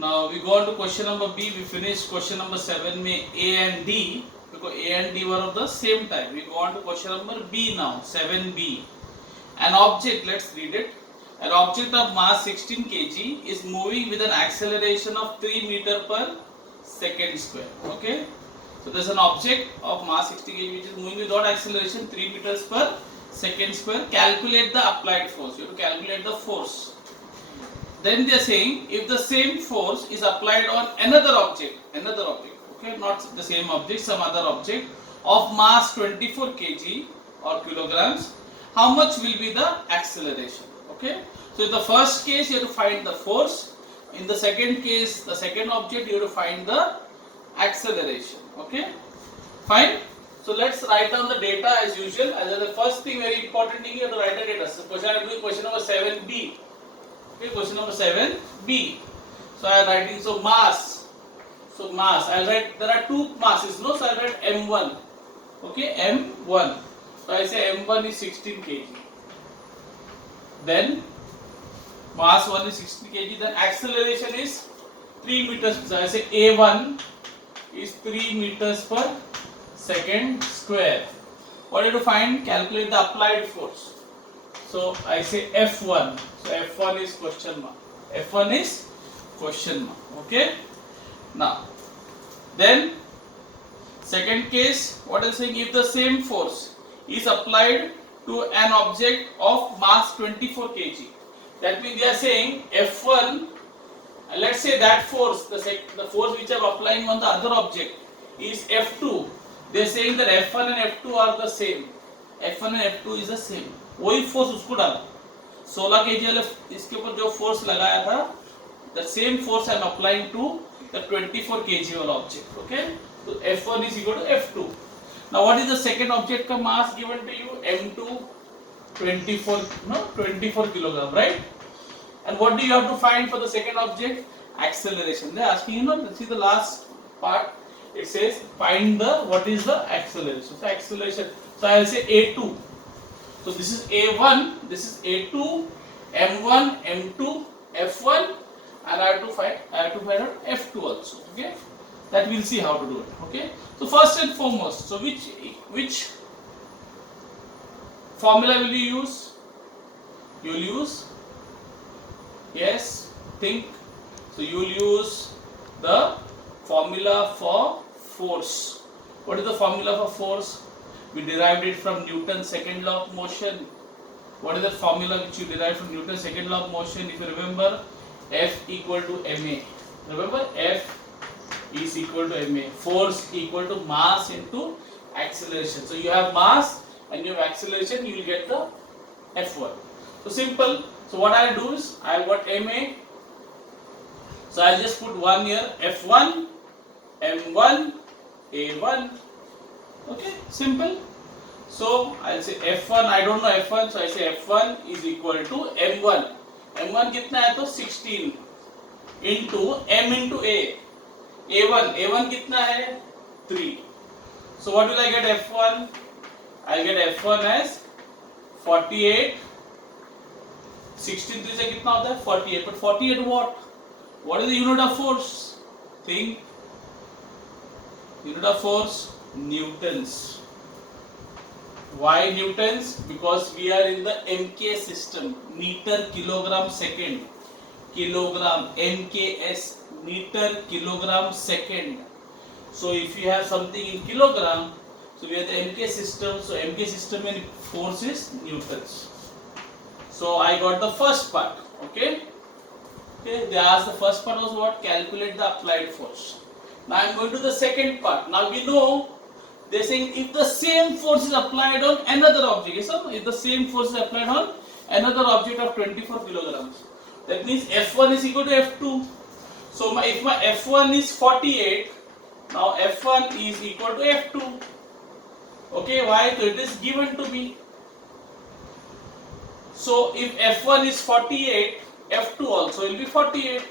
Now we go on to question number B. We finished question number 7 में A and D, because A and D were of the same type. We go on to question number B now, 7B. An object, let's read it. An object of mass 16 kg is moving with an acceleration of 3 meter per second square. Okay. So there's an object of mass 60 kg which is moving with what acceleration? 3 meters per second square. Calculate the applied force. You have to calculate the force. Then they are saying if the same force is applied on another object, okay, not the same object, some other object of mass 24 kg or kilograms, how much will be the acceleration? Okay. So in the first case you have to find the force. In the second case, the second object, you have to find the acceleration. Okay. Fine. So let's write down the data as usual. As the first thing, very important thing, you have to write the data. So question I am doing question number 7B. Okay, question number 7B. So I am writing, so mass. So mass, I will write, there are two masses, no? So I will write M1. Okay, M1. So I say M1 is 16 kg. Then mass 1 is 16 kg. Then acceleration is 3 meters. So I say A1 is 3 meters per second square. What do you have to find? Calculate the applied force. So I say F1. So F1 is question mark. F1 is question mark. Okay. Now, then second case, what is saying? If the same force is applied to an object of mass 24 kg, that means they are saying F1. Let's say that force, the force which I am applying on the other object is F2. They are saying that F1 and F2 are the same. F1 and F2 is the same. वही force उसको डाला 16 kg वाले इसके ऊपर जो force लगाया था, the same force I am applying to the 24 kg वाला object. Okay, so F1 is equal to F2. Now what is the second object का mass given to you? M2 24 kilogram, right? And what do you have to find for the second object? Acceleration. They are asking, see the last part. It says find the what is the acceleration. So acceleration. So I will say A2. So this is A1, this is A2, M1, M2, F1, and I have to find out F2 also. Okay, that we'll see how to do it. Okay, so first and foremost, so which formula will you use? You will use, yes, think. So you will use the formula for force. What is the formula for force? We derived it from Newton's second law of motion. What is the formula which you derived from Newton's second law of motion? If you remember, F equal to ma. Remember, F is equal to ma. Force equal to mass into acceleration. So you have mass and you have acceleration, you will get the F1. So simple. So what I will do is, I have got ma. So I will just put 1 here, F1, M1, A1. Okay, simple. So I will say F1, I don't know F1, so I say F1 is equal to M1. M1 कितना है तो 16 into M into A. A1 कितना है 3. So what will I get F1? I get F1 as 48. 16 3 से कितना होता है 48. But 48 what? What is the unit of force? Think. Unit of force, Newtons. Why Newtons? Because we are in the MK system, meter, kilogram, second. Kilogram, MKS, meter, kilogram, second. So if you have something in kilogram, so we are the MK system. So MK system and force is Newtons. So I got the first part. Okay. Okay. They asked the first part was what? Calculate the applied force. Now I am going to the second part. Now we know they are saying if the same force is applied on another object. Yes, sir? If the same force is applied on another object of 24 kilograms, that means F1 is equal to F2. So if my F1 is 48, now F1 is equal to F2. Okay, why? So it is given to me. So if F1 is 48, F2 also will be 48.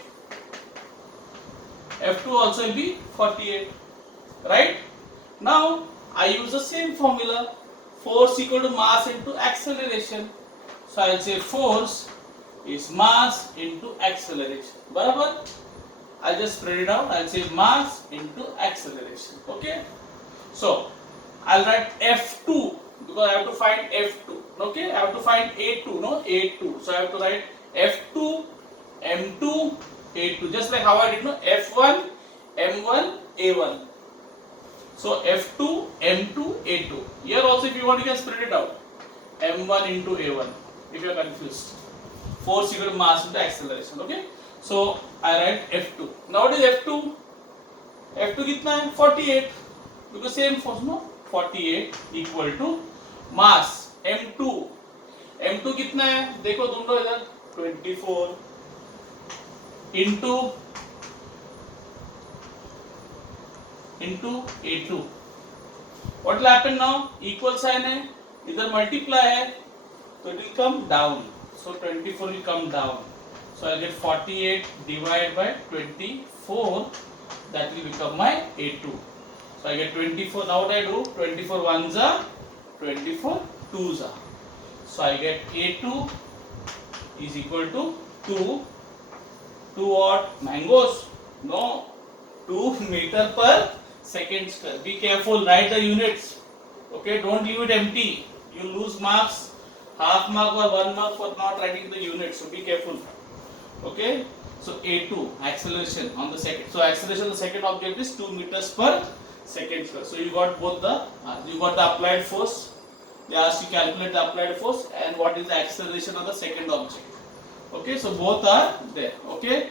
F2 also will be 48. Right? Now I use the same formula. Force equal to mass into acceleration. So I will say force is mass into acceleration. Barabar? I'll just spread it out. I'll say mass into acceleration. Okay. So I'll write F2 because I have to find F2. Okay, I have to find A2. No, A2. So I have to write F2, M2, A2. Just like how I did. No, F1, M1, A1. So F2, M2, A2. Here also, if you want, you can spread it out. M1 into A1. If you are confused, force equal to mass into acceleration. Okay. So I write F2. Now what is F2? F2 कितना है? 48. Because same force, no? 48 equal to mass M2. M2 कितना है? देखो दोनों इधर 24 into A2. What will happen now? Equal sign है, इधर multiply है, so it will come down. So 24 will come down. So I'll get 48 divided by 24. That will become my A2. So I get 24. Now what I do? 24 ones are 24 twos are. So I get A2 is equal to 2. 2 what? Mangoes? No. 2 meter per second square. Be careful. Write the units. Okay. Don't leave it empty. You lose marks. Half mark or 1 mark for not writing the units. So be careful. Okay. So A2 acceleration on the second. So acceleration on the second object is 2 meters per second square. So you got both the applied force. They ask you calculate the applied force and what is the acceleration of the second object. Okay. So both are there. Okay.